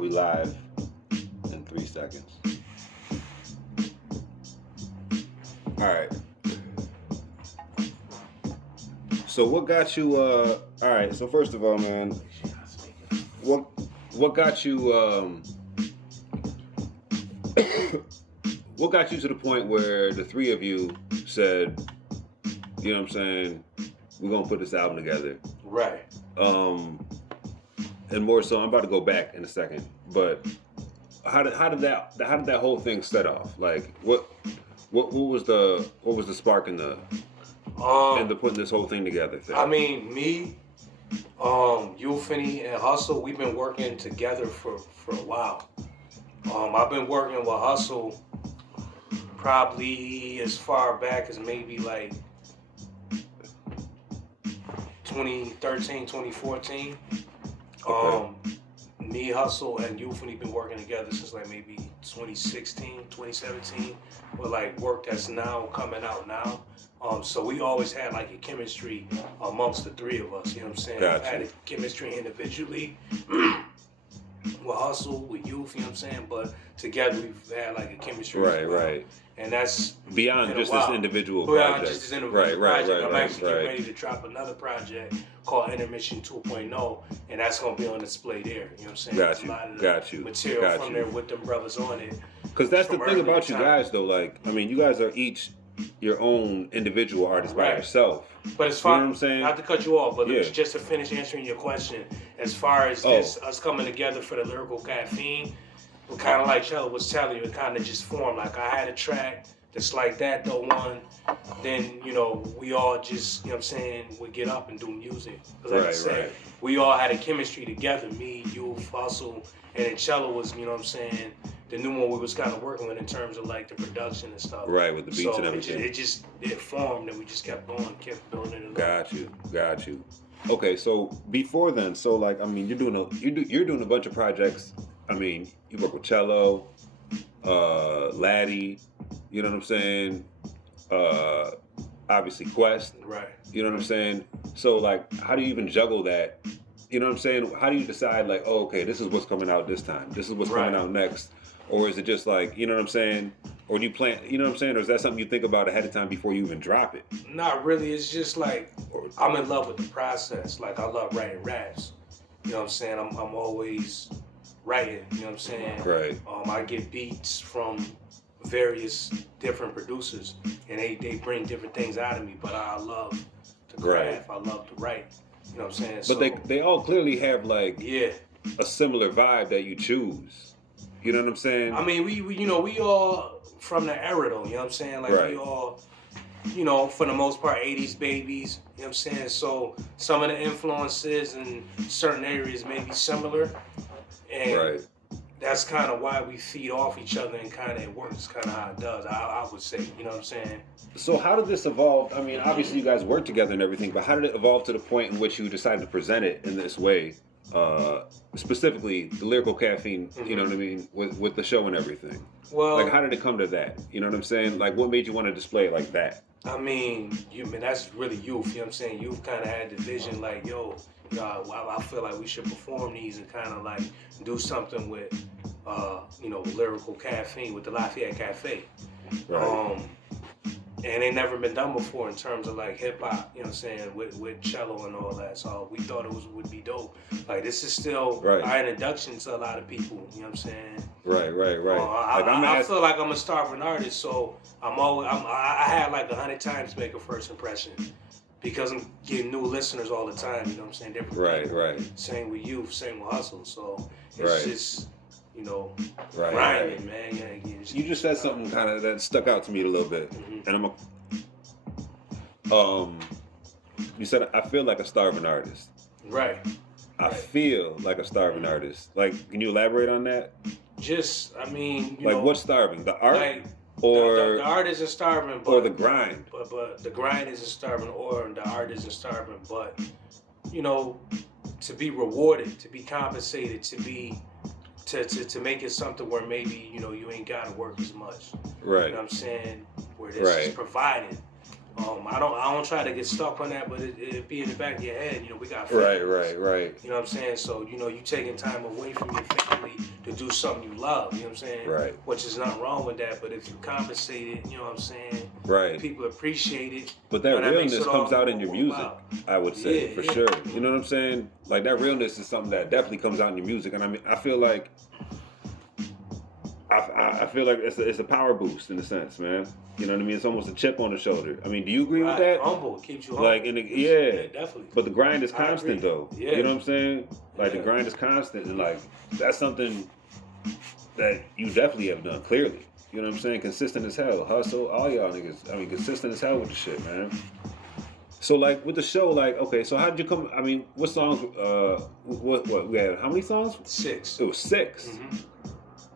we live in 3 seconds. All right. So what got you? All right. So first of all, man, what got you? What got you to the point where the three of you said, you know what I'm saying, we're gonna put this album together? Right. And more so, I'm about to go back in a second, but how did that whole thing set off? Like, what was the spark in the putting this whole thing together thing? I mean, me, Euphony and Hustle, we've been working together for a while. I've been working with Hustle probably as far back as maybe like 2013, 2014. Okay. Me, Hustle, and Euphony been working together since like maybe 2016, 2017, with like work that's now coming out now. So we always had like a chemistry amongst the three of us, you know what I'm saying? Gotcha. We've had a chemistry individually with Hustle, with Youth, you know what I'm saying? But together we've had like a chemistry as well. Right. And that's Beyond just this individual Beyond project. just this individual project. I'm actually right. getting ready to drop another project called Intermission 2.0, and that's going to be on display there. You know what I'm saying? Got you. A lot of Got you. material Got from you. there with them brothers on it. Because that's the from thing earlier about you time. guys, though. Like, I mean, you guys are each your own individual artist by Right. yourself. But as You far know what I'm saying? not to cut you off, but Yeah. just to finish answering your question, as far as this, us coming together for the Lyrical Caffeine, kind of like Cello was telling you, it kind of just formed. Like I had a track that's like that, though one. Then, you know, we all just, you know what I'm saying, would get up and do music. Because like I said, we all had a chemistry together, me, you, Hustle, and then Cello was, you know what I'm saying, the new one we was kind of working with in terms of like the production and stuff. Right, with the beats so and everything. It formed and we just kept going, kept building it up. Got you. Okay, so before then, so like, I mean, you're doing a bunch of projects. I mean, you work with Cello, Laddie, you know what I'm saying? Obviously Quest. Right. You know what I'm saying? So like, how do you even juggle that? You know what I'm saying? How do you decide like, oh, okay, this is what's coming out this time. This is what's coming out next. Or is it just like, you know what I'm saying? Or do you plan, you know what I'm saying? Or is that something you think about ahead of time before you even drop it? Not really. It's just like, I'm in love with the process. Like I love writing raps. You know what I'm saying? I'm always writing, you know what I'm saying? Right. I get beats from various different producers and they bring different things out of me, but I love to craft. I love to write. You know what I'm saying? But they all clearly have like a similar vibe that you choose. You know what I'm saying? I mean, we all from the era though, you know what I'm saying? Like we all, you know, for the most part 80s babies, you know what I'm saying? So some of the influences in certain areas may be similar. And that's kind of why we feed off each other and kind of it works kind of how it does, I would say, you know what I'm saying? So how did this evolve? I mean, obviously you guys work together and everything, but how did it evolve to the point in which you decided to present it in this way? Specifically, the Lyrical Caffeine, you know what I mean, with the show and everything. Well, like, how did it come to that? You know what I'm saying? Like, what made you want to display it like that? I mean, that's really Youth, you know what I'm saying? Youth kind of had the vision like, yo, I feel like we should perform these and kind of like do something with, Lyrical Caffeine, with the Lafayette Cafe. Right. And they never been done before in terms of like hip hop, you know what I'm saying, with cello and all that. So we thought it would be dope. Like this is still our introduction to a lot of people, you know what I'm saying? Right. I feel like I'm a starving artist, so I had like 100 times to make a first impression. Because I'm getting new listeners all the time, you know what I'm saying? Different people. Right. Same with Youth, same with Hustle. So it's just, you know, grinding, man. Yeah, you just said something kind of that stuck out to me a little bit. And you said, I feel like a starving artist. Right. I feel like a starving artist. Like, can you elaborate on that? Just, I mean, you know, what's starving? The art? Like, or the art isn't starving, but or the grind. But the grind isn't starving, or the art isn't starving. But you know, to be rewarded, to be compensated, to make it something where maybe you ain't gotta work as much. Right. You know what I'm saying? Where this is provided. I don't try to get stuck on that, but it be in the back of your head. We got families. Right. You know what I'm saying? So you taking time away from your family to do something you love, you know what I'm saying? Right. Which is nothing wrong with that, but if you compensate it, you know what I'm saying? Right. People appreciate it. But that realness comes out in your music, I would say, for sure. You know what I'm saying? Like, that realness is something that definitely comes out in your music. And I mean, I feel like it's a power boost in a sense, man. You know what I mean? It's almost a chip on the shoulder. I mean, do you agree with that? Humble, keeps you humble. Like, yeah, definitely. But the grind is constant, though. Yeah. You know what I'm saying? Like, the grind is constant, and like that's something that you definitely have done. Clearly, you know what I'm saying? Consistent as hell, hustle, all y'all niggas. I mean, consistent as hell with the shit, man. So like with the show, like, okay, so how did you come? I mean, what songs? What we had? How many songs? 6. It was 6. Mm-hmm.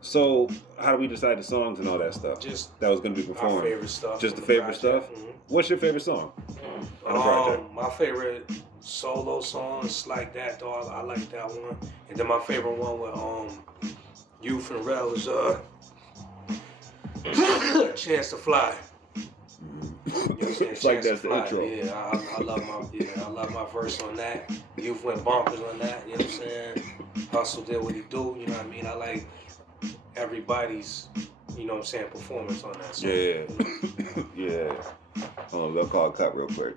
So how do we decide the songs and all that stuff? Just that was going to be performed. My favorite stuff. Just the favorite stuff. Mm-hmm. What's your favorite song on the project? My favorite solo song is like that, dog. I like that one. And then my favorite one with Youth and Rel is Chance to Fly. You know what I'm saying? It's like that's the intro. Yeah, I love my verse on that. Youth went bonkers on that. You know what I'm saying? Hustle did what he do. You know what I mean? I like everybody's, you know what I'm saying, performance on that song. Yeah. Yeah. Hold on, we'll call a cut real quick.